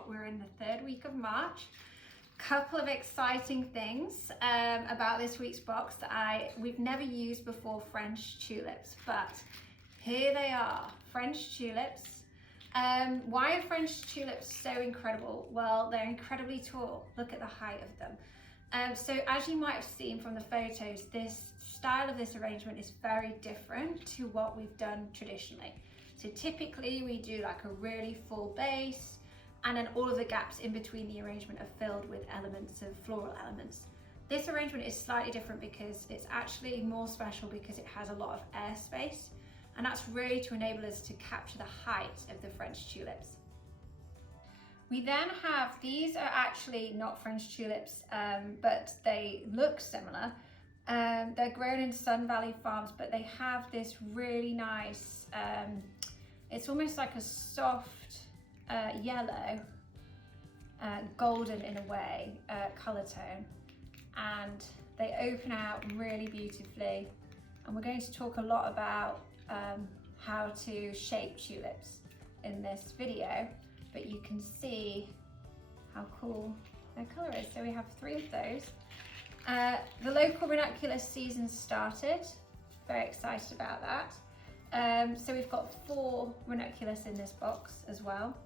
what? We're in the 3rd week of March. Couple of exciting things about this week's box that we've never used before, French tulips, but here they are, French tulips. Why are French tulips so incredible? Well, they're incredibly tall. Look at the height of them. So as you might have seen from the photos, this style of this arrangement is very different to what we've done traditionally. So typically we do like a really full base, and then all of the gaps in between the arrangement are filled with elements of floral elements. This arrangement is slightly different because it's actually more special because it has a lot of airspace, and that's really to enable us to capture the height of the French tulips. We then have, these are actually not French tulips, but they look similar. They're grown in Sun Valley Farms, but they have this really nice, it's almost like a soft yellow, golden in a way, colour tone, and they open out really beautifully. And we're going to talk a lot about how to shape tulips in this video, but you can see how cool their colour is. So we have 3 of those. The local ranunculus season started, very excited about that. So we've got 4 ranunculus in this box as well.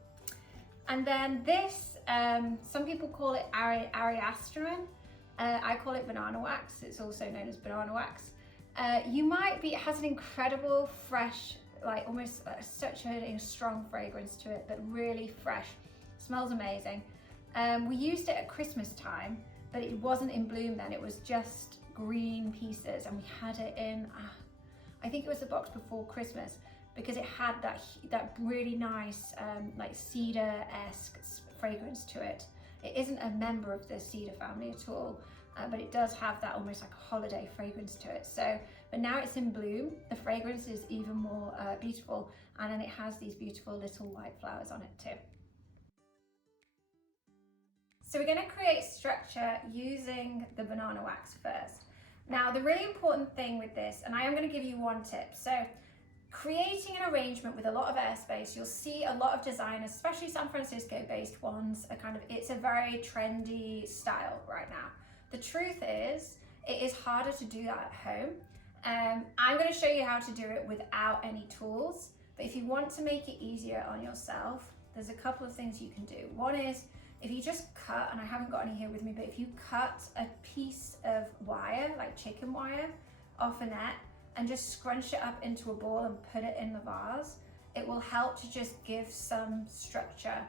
And then this, some people call it Ariasteron. I call it banana wax. It's also known as banana wax. It has an incredible fresh, like almost such a strong fragrance to it, but really fresh. Smells amazing. We used it at Christmas time, but it wasn't in bloom then. It was just green pieces, and we had it in, I think it was the box before Christmas, because it had that really nice like cedar-esque fragrance to it. It isn't a member of the cedar family at all, but it does have that almost like a holiday fragrance to it. So, but now it's in bloom, the fragrance is even more beautiful, and then it has these beautiful little white flowers on it too. So we're going to create structure using the banana wax first. Now the really important thing with this, and I am going to give you one tip. So creating an arrangement with a lot of airspace, you'll see a lot of designers, especially San Francisco based ones, it's a very trendy style right now. The truth is, it is harder to do that at home. I'm going to show you how to do it without any tools, but if you want to make it easier on yourself, there's a couple of things you can do. One is, if you just cut, and I haven't got any here with me, but if you cut a piece of wire, like chicken wire, off a net, and just scrunch it up into a ball and put it in the vase, it will help to just give some structure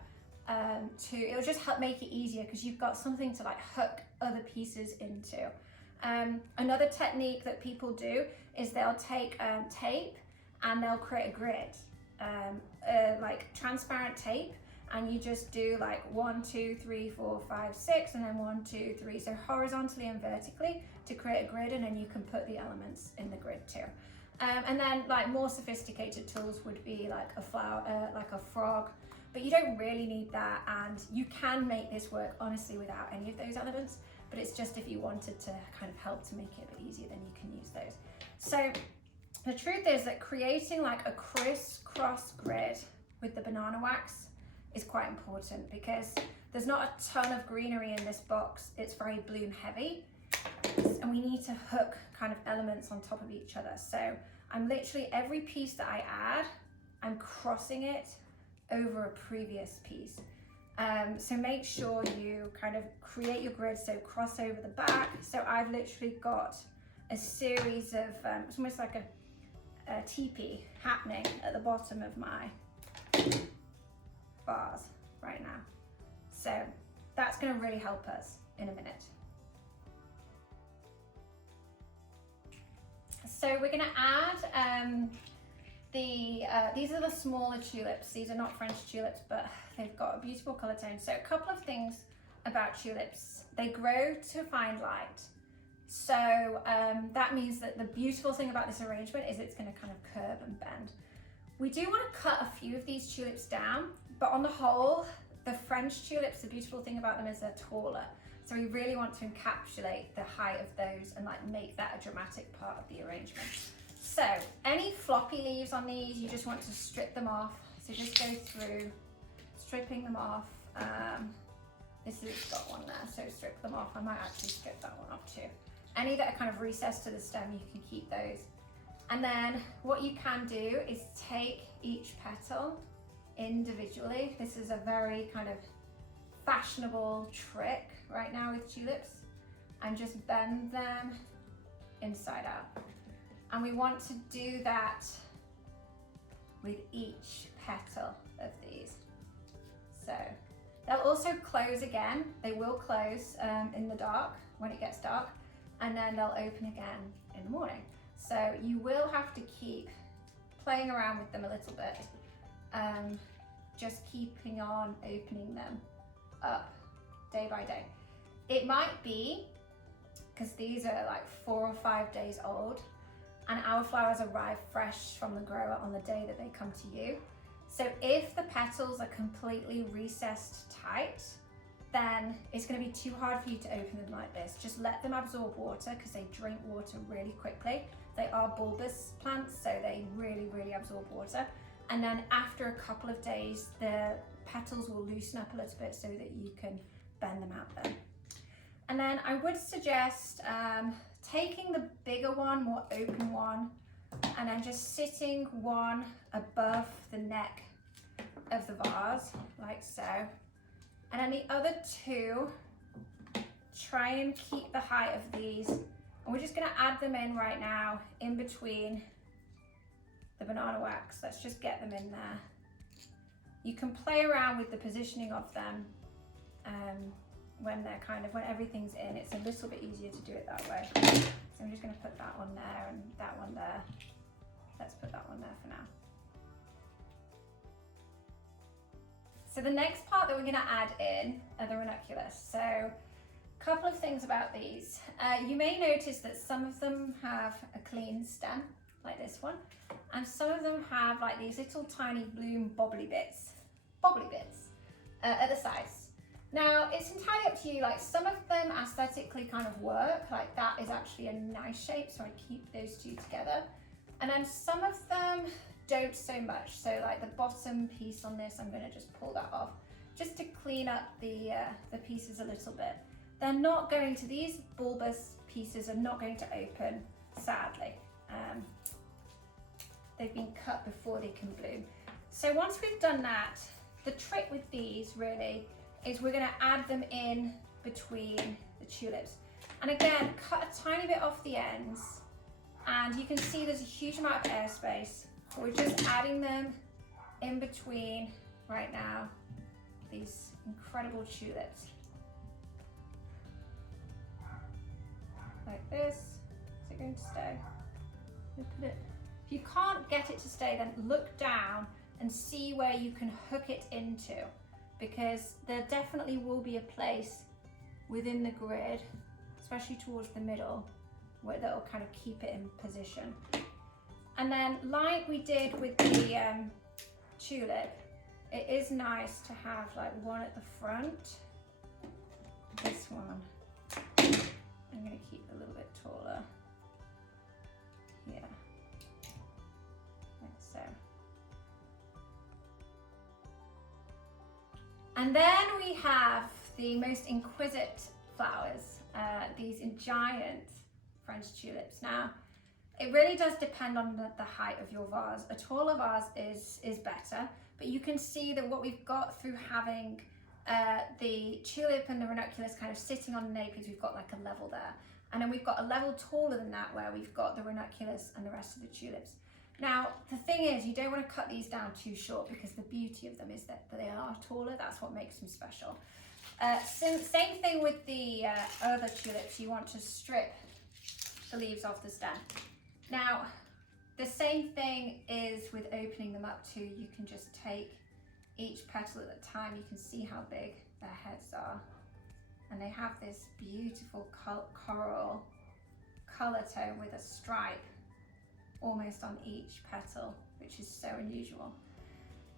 it will just help make it easier because you've got something to like hook other pieces into. Another technique that people do is they'll take tape and they'll create a grid, like transparent tape, and you just do like 1, 2, 3, 4, 5, 6, and then 1, 2, 3, so horizontally and vertically to create a grid, and then you can put the elements in the grid too. And then like more sophisticated tools would be like a flower, like a frog, but you don't really need that, and you can make this work honestly without any of those elements, but it's just if you wanted to kind of help to make it a bit easier, then you can use those. So the truth is that creating like a crisscross grid with the banana wax is quite important because there's not a ton of greenery in this box. It's very bloom heavy, and we need to hook kind of elements on top of each other. So I'm literally, every piece that I add, I'm crossing it over a previous piece. So make sure you kind of create your grid, so cross over the back. So I've literally got a series of, it's almost like a teepee happening at the bottom of my vase right now. So that's going to really help us in a minute. So we're going to add these are the smaller tulips. These are not French tulips, but they've got a beautiful colour tone. So a couple of things about tulips. They grow to find light. So that means that the beautiful thing about this arrangement is it's going to kind of curve and bend. We do want to cut a few of these tulips down, but on the whole, the French tulips, the beautiful thing about them is they're taller. So we really want to encapsulate the height of those and like make that a dramatic part of the arrangement. So any floppy leaves on these, you just want to strip them off. So just go through stripping them off This has got one there, so strip them off. I might actually strip that one off too. Any that are kind of recessed to the stem, you can keep those. And then what you can do is take each petal individually. This is a very kind of fashionable trick right now with tulips, and just bend them inside out. And we want to do that with each petal of these. So they'll also close again. They will close in the dark when it gets dark, and then they'll open again in the morning. So you will have to keep playing around with them a little bit, just keeping on opening them up day by day. It might be, because these are like 4 or 5 days old, and our flowers arrive fresh from the grower on the day that they come to you. So if the petals are completely recessed tight, then it's going to be too hard for you to open them like this. Just let them absorb water, because they drink water really quickly. They are bulbous plants, so they really, really absorb water. And then after a couple of days, the petals will loosen up a little bit so that you can bend them out there. And then I would suggest taking the bigger one, more open one, and then just sitting one above the neck of the vase, like so. And then the other two, try and keep the height of these. And we're just gonna add them in right now, in between the banana wax. Let's just get them in there. You can play around with the positioning of them when they're when everything's in. It's a little bit easier to do it that way. So I'm just gonna put that one there and that one there. Let's put that one there for now. So the next part that we're gonna add in are the ranunculus. So a couple of things about these. You may notice that some of them have a clean stem, like this one, and some of them have like these little tiny bloom bobbly bits at the sides. Now, it's entirely up to you. Like, some of them aesthetically kind of work, like that is actually a nice shape, so I keep those two together. And then some of them don't so much. So like the bottom piece on this, I'm gonna just pull that off just to clean up the pieces a little bit. They're not going to, these bulbous pieces are not going to open, sadly. They've been cut before they can bloom. So once we've done that, the trick with these really is we're gonna add them in between the tulips. And again, cut a tiny bit off the ends, and you can see there's a huge amount of airspace. We're just adding them in between right now, these incredible tulips. Like this. Is it going to stay? Put it. If you can't get it to stay, then look down and see where you can hook it into, because there definitely will be a place within the grid, especially towards the middle, where that'll kind of keep it in position. And then, like we did with the tulip, it is nice to have like one at the front. This one, I'm going to keep a little bit taller. Here, like so. And then we have the most exquisite flowers, these giant French tulips. Now, it really does depend on the height of your vase. A taller vase is better, but you can see that what we've got through having the tulip and the ranunculus kind of sitting on the napiers, we've got like a level there. And then we've got a level taller than that where we've got the ranunculus and the rest of the tulips. Now, the thing is, you don't want to cut these down too short, because the beauty of them is that they are taller. That's what makes them special. Same thing with the other tulips. You want to strip the leaves off the stem. Now, the same thing is with opening them up too. You can just take each petal at a time. You can see how big their heads are. And they have this beautiful coral color tone with a stripe almost on each petal, which is so unusual.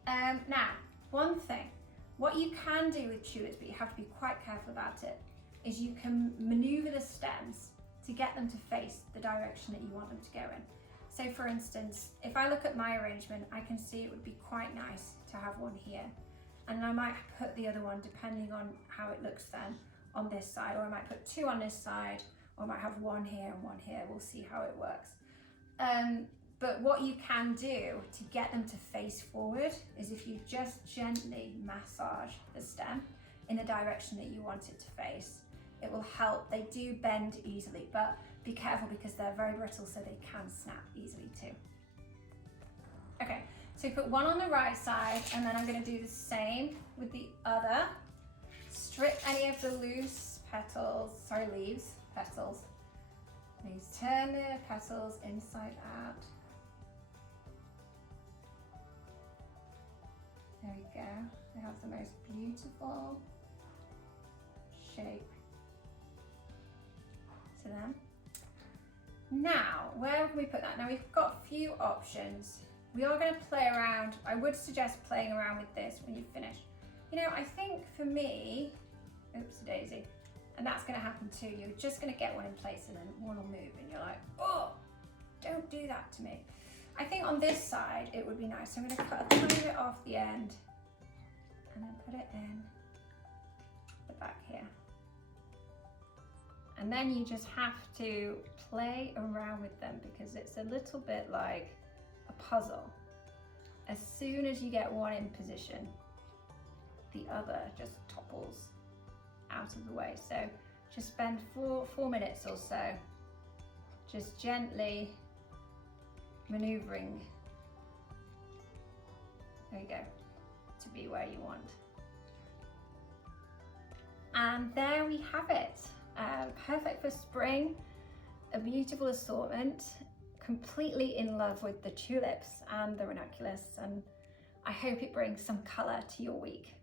Now, one thing, what you can do with tulips, but you have to be quite careful about it, is you can maneuver the stems to get them to face the direction that you want them to go in. So for instance, if I look at my arrangement, I can see it would be quite nice to have one here. and I might put the other one, depending on how it looks then, on this side, or I might put 2 on this side, or I might have 1 here and 1 here. We'll see how it works. But what you can do to get them to face forward is if you just gently massage the stem in the direction that you want it to face, it will help. They do bend easily, but be careful because they're very brittle, so they can snap easily too. Okay, so put 1 on the right side, and then I'm going to do the same with the other. Strip any of the loose petals, leaves, petals. Please turn the petals inside out. There we go. They have the most beautiful shape to them. Now, where can we put that? Now we've got a few options. We are going to play around. I would suggest playing around with this when you finish. You know, I think for me, oops, daisy, and that's going to happen too. You're just going to get one in place and then one will move and you're like, oh, don't do that to me. I think on this side, it would be nice. So I'm going to cut a tiny bit off the end and then put it in the back here. And then you just have to play around with them because it's a little bit like a puzzle. As soon as you get one in position, the other just topples out of the way. So just spend four minutes or so just gently maneuvering, there you go, to be where you want. And there we have it. Perfect for spring, a beautiful assortment, completely in love with the tulips and the ranunculus, and I hope it brings some colour to your week.